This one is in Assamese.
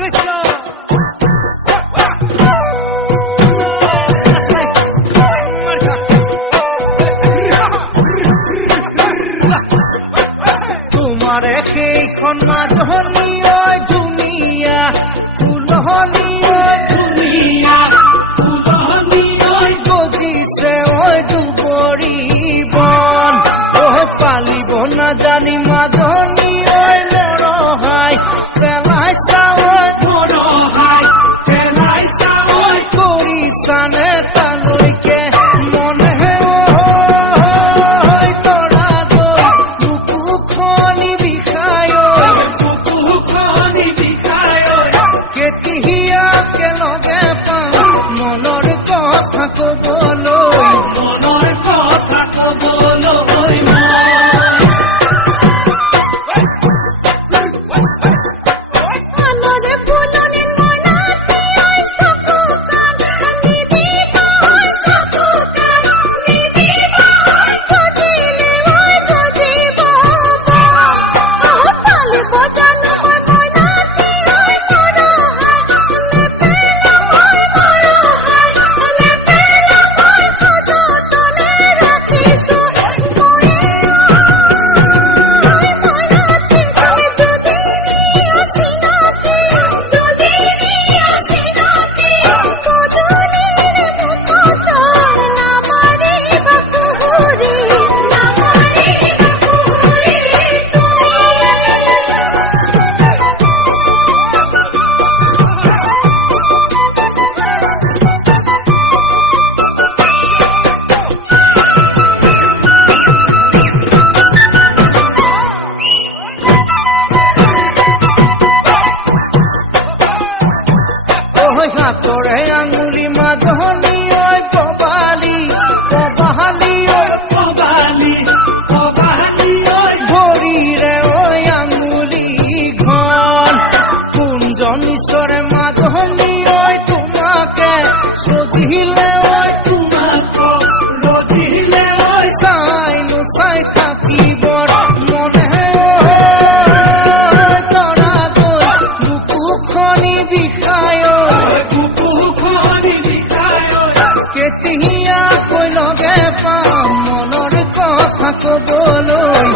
কৃষ্ণ তোমাৰে সেইখন মাজনী ঐ ধুনীয়া ফুলহনী ঐ ধুনীয়া ফুলহনী ঐ গজিছে ঐ দুবৰি বন পালিব নাজানি মাজনী ঐ নৰহাই পেলাইছা ঐ নৰহাই পেলাইছা ঐ কৰিছানে তালৈকে মনে মনৰ কথা কবলৈ হাতৰে আঙুলি মাজনী ঐ পবালি পবালি ঐ পবালি পবালি ঐ ভৰিৰে ঐ আঙুলি ঘন কুঞ্জনীশ্বৰে মাজনী ঐ তোমাকে সজিলে ঐ তোমাকে ৰজিলে ঐ চাই নোচাই থাকিবৰ মনে তৰা গৈ বুকুখনি বিষায় কেতিয়া কৈ লগে পাম মনৰ কথা কবলৈ